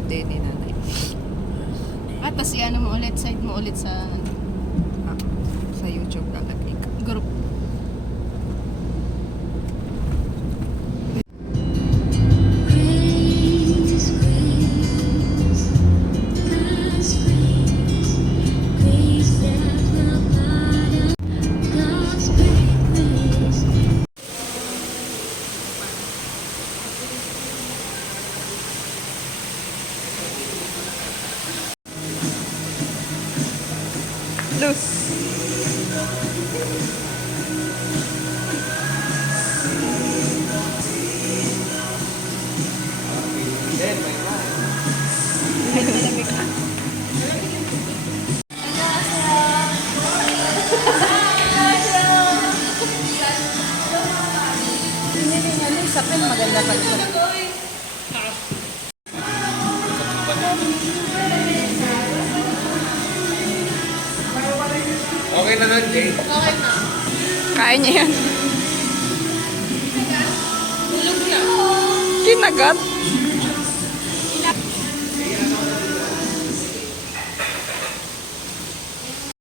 birthday ni nanay. At tas ano mo ulit, side mo ulit sa Sa YouTube lalagay ko. group. Loose. Sa pen maganda pa ito. Okay na nun, Jay. Okay na. Kaya niya yan. Tulog na. Kinagat.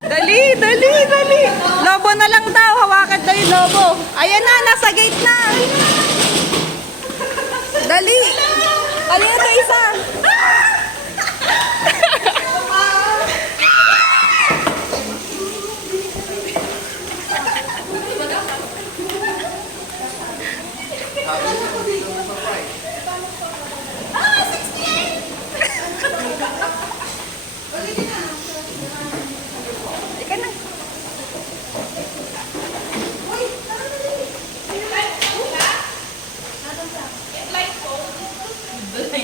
Dali, dali, dali. Lobo na lang daw. Hawakan daw yung lobo. Ayan na, nasa gate na. Dali. Kanina to isa. Ika na.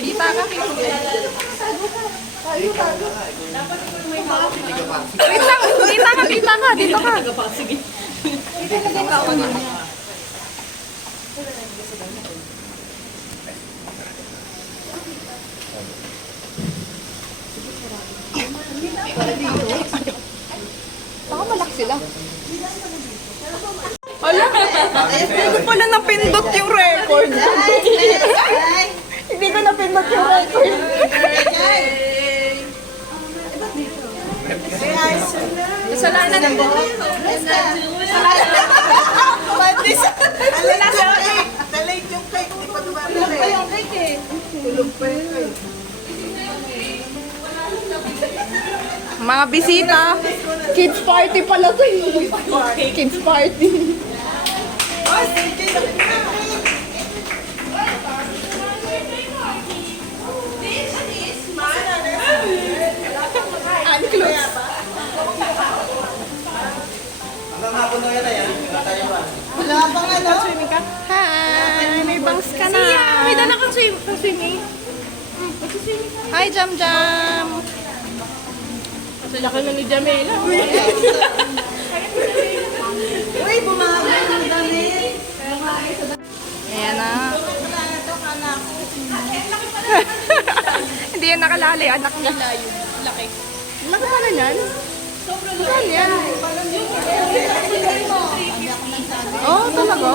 Kita ka. Wait lang. Kita ka, kita ka. Dito ka. Baka malak sila. Ala, hindi ko pala napindot yung record. Hindi ko napindot yung record. Kasalanan ng buko. Dalay yung cake, hindi pa dumami. Tulog pa yung cake eh. Tulog pa yung cake. Mga bisita. Kids party pala to. Kids party. Oh, sige. Unclosed. Hanggang hapon na yan yan. Tayo ba? Wala pang ano? Swimming ka? Hi, may bangs ka na. May dala kang swimming. Hi, Jam Jam. Sa laki na ni Jamela. Uy, bumaga ang dami. Ayan na. Hindi yan nakalali, anak niya. Layo. Laki. Laki pala niyan. Sobrang Saan yan? Oh, talaga?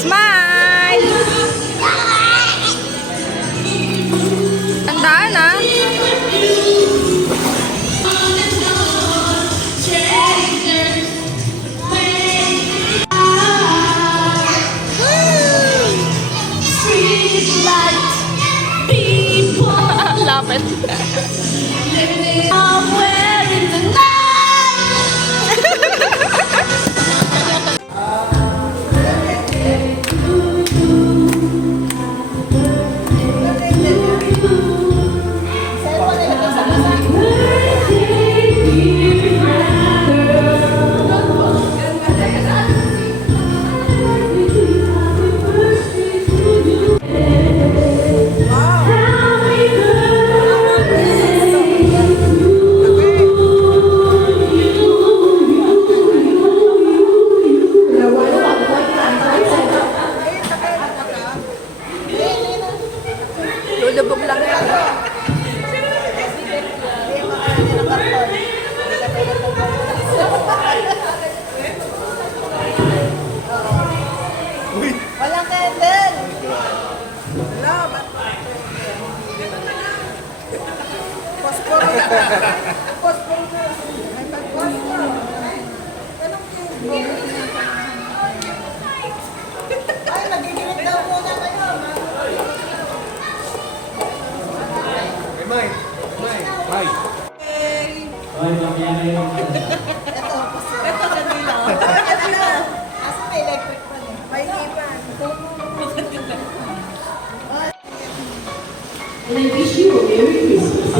Smile! Tandaan ah. Lapit. Ay, nagigilit daw muna kayo. Ito, kanila. Asa may electric pa eh. May lipan. And I wish you a Merry Christmas.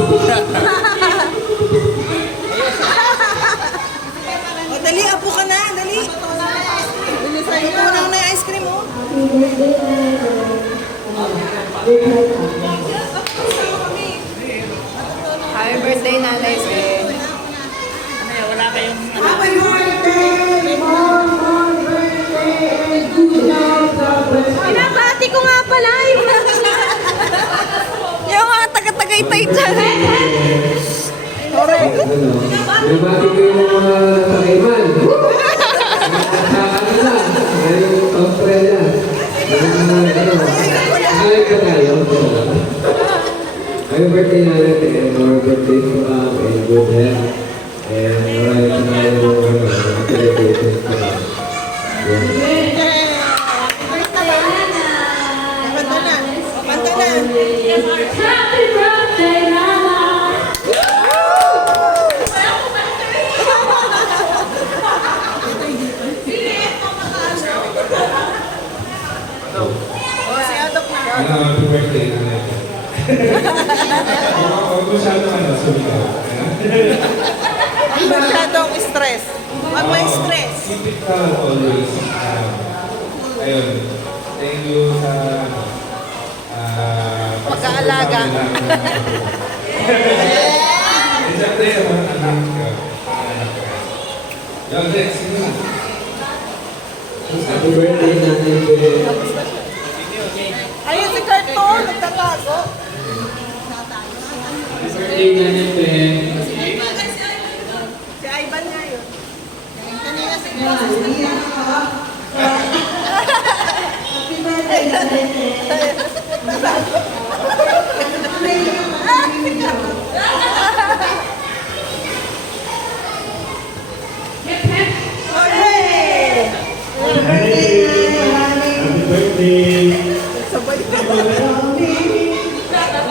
O, dali, apo ka na. Dali. Ito na yung ice cream, oh. Happy birthday, Nanay Sue. Happy birthday! Pinabati ko nga pala yung yung mga taga-tagaytay dyan. Nabati ko yung mga Taiwan. Ano na? Yung Australia. Ay, ka tayo. Happy birthday na natin. And more birthday to and good health. And maraming tayo celebrations ko na. Kanta na. Kanta na. Happy birthday, Mama. O, si Adok na. Happy birthday na natin. Huwag masyado sumigaw. Masyadong stress. Huwag may stress. Keep it calm always. Ayun. Thank you sa Pag-aalaga. Siyempre, sa mga anak ko. Yung next, sino na? Happy birthday natin po. Ayun si Carto, nagtatago. Happy birthday natin po. Si Ivan nga yun. Kanina si Happy birthday! sabay ka.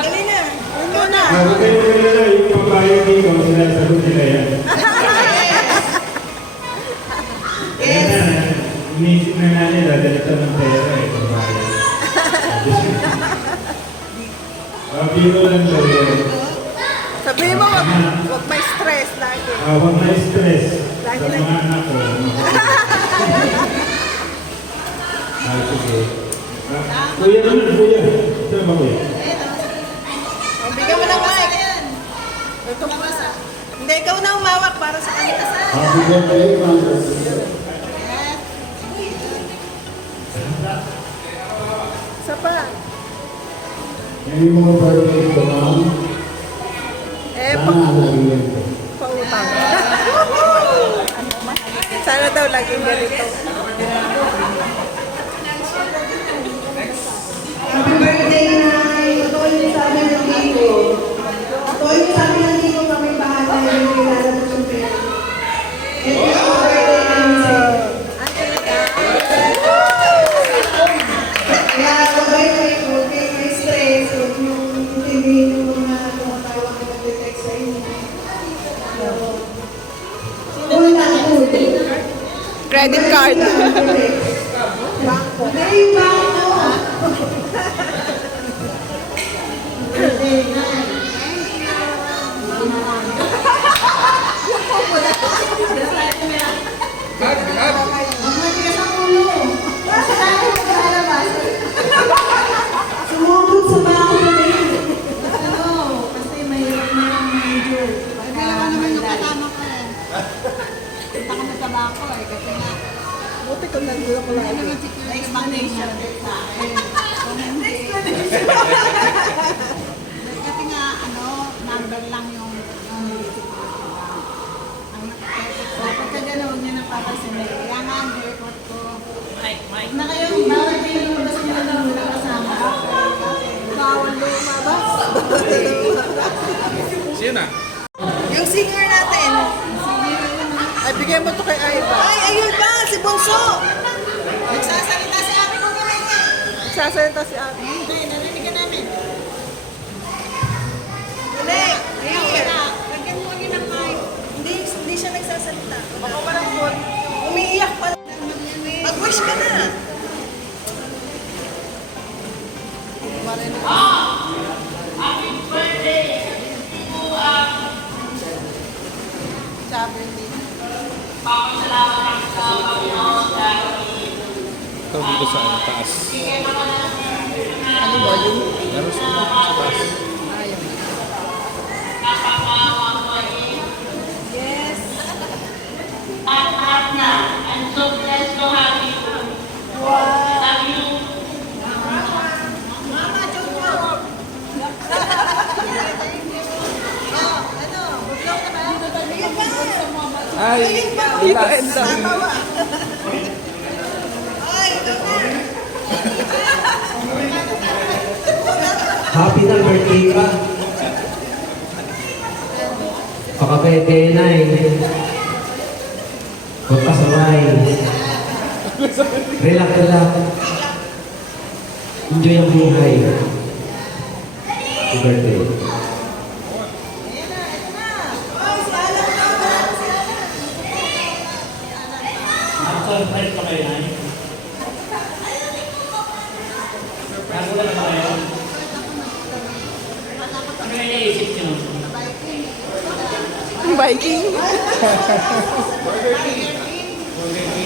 Dali na. Yun muna. Huwag kayo na yung papayo dito, sinasagot nila yan. Kaya na, inisip na nga nila, ganito ng pera eh, papayo. Biro lang daw yan. Sabihin mo, huwag may stress lagi. Huwag na stress sa mga anak ko. Sige. Kuya naman, kuya. Saan ba kuya? Bigyan mo ng mic. Ito mo sa... Hindi, ikaw na umawak para sa kanila. Happy birthday, mama. Isa pa. Yan yung mga birthday ko, ma'am. Sana lagi yan po. pautang. Sana daw laging ganito. Happy birthday, Nay! Ito yung sabi ng Tito. Ito yung sabi ng Tito sa may bahay na yung nilalabas yung pera. Ito yung birthday namin. Kaya huwag kayo may stress. Huwag yung intindihin yung mga tumatawag na nag-text sa inyo. Sino na Credit card. Bangko. Hindi yung bangko. Matigas ang ulo. Kasi tayo maglalabas. Sumugod sa bangko din. Kasi mahirap na yung medyo. Kailangan naman yung kasama ko eh. Punta ka na sa bangko eh. Kasi nga, Buti kung nandun ko lang. explanation sa akin. Kung hindi, kasi nga, number lang yung nilisip ko. Pagka gano'n, huwag niya napapasin. Kaya nga, ang record ko. Na kayo, bawal kayo lumabas nila ng wala kasama. Bawal lumabas. Sino na? nagsasalita si ate. Hindi, narinig ka namin. Uli! Lagyan mo yun ng mic. Hindi siya nagsasalita. Baka walang phone. Umiiyak pa. Mag-wish ka na. Sabi din. Tawag ko sa taas. Ano ba yun? Meron sa taas. Mama, Jojo. Ano? Buglaw na ba? Ayun ba? Ay! Ayun ba? Weekend daw. Tatawa. Ay, ikaw na. Happy na birthday pa. Pakapete na eh. Huwag kasabay. Relax lang. Enjoy ang buhay. Happy birthday. Nakaka-surprise pa kayo, Nay? Nakaka-surprise pa kayo? Ano yung naisip niyo? Biking.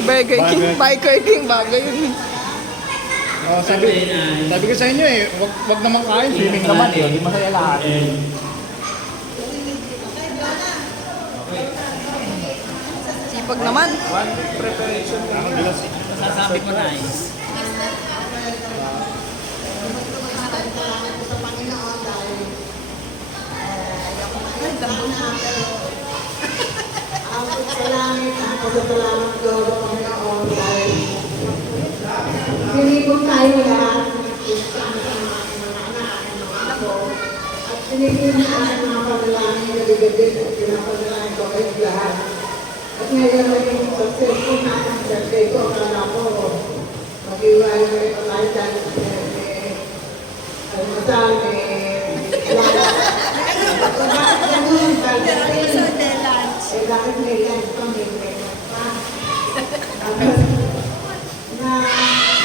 Burger King. Biker King. Bagay yun. Oh, sabi ko sa inyo eh, wag naman kain, swimming naman eh, hindi masaya lahat. Sipag naman. Sasabi ko na eh. Pinipon tayo lahat. At pinipon na ang mga panalangin na bigagin at pinapanalangin ko kayo lahat. At ngayon naging successful na ang birthday ko. Akala ko mag-iwalay ko rin tayo dahil almusal, bakit ganun? Bakit may lunch pa, may breakfast pa?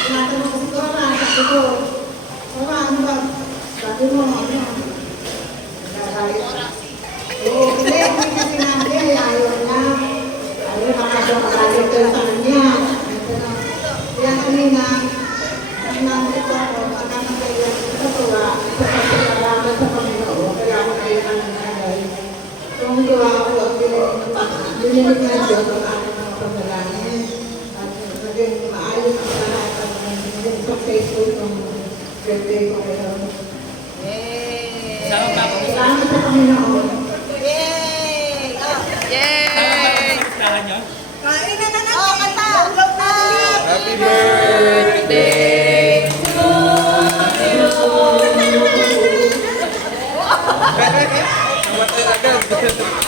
Tinatanong ko si Cora, sabi ko, Cora, ano ba? Sabi mo, ano? Nagagalit. Oo, hindi niya sinabi, ayaw na. Ayaw, makagalit ka sa kanya. Kaya kanina, nandito ko ako, pagkakagaya ko sa tuwa, sa pagkakalaman sa Panginoon, kaya ako kayo ng nanay. Kung tuwa ako, dinilig na Diyos ang aking mga panalangin. At naging maayos ang lahat at naging successful ng birthday ko ngayon. Salamat sa Panginoon. Yay! Oh. Yay! Listahan nyo? Kain na natin. Oh, kanta. Vlog na. Happy birthday!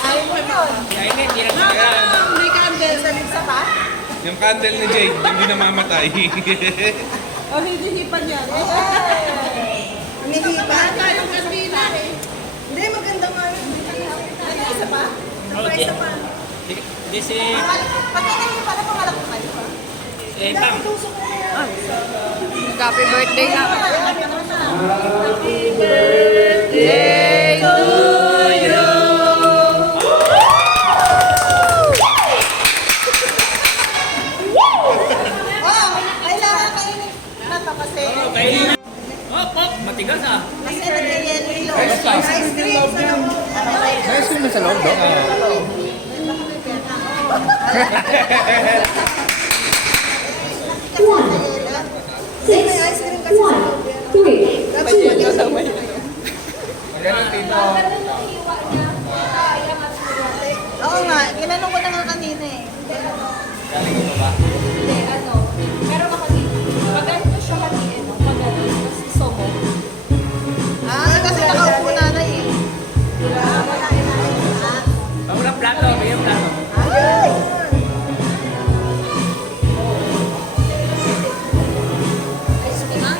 Ayun mo yun. May candle. Sa lipsa pa? Yung candle ni Jade, hindi namamatay. O, hinihipan yan. Hinihipan? Yung kasina eh. Hindi, maganda nga yun. Ano, isa pa? Ano pa, isa pa? This is... Pagkakita niyo pala pamalaki pa, di ba? Pam. Tusok mo yan. Happy birthday na. Happy Birthday to you. Oh, kailangan kainin na to kasi. Kainin na. Oh, pop! Matigas ah. Kasi nag-yellow. Ice cream sa loob. Ice cream na sa loob, Dok? Six, one, three, two. Oo nga, ginanong ko na nga kanina eh. Hindi, ano. Pero kasi, pag ganito siya hatiin, pag ano, kasi somo. Ah, kasi nakaupo na na eh. Walang plato, may plato. Ay! Ice cream, ha?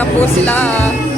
na po sila.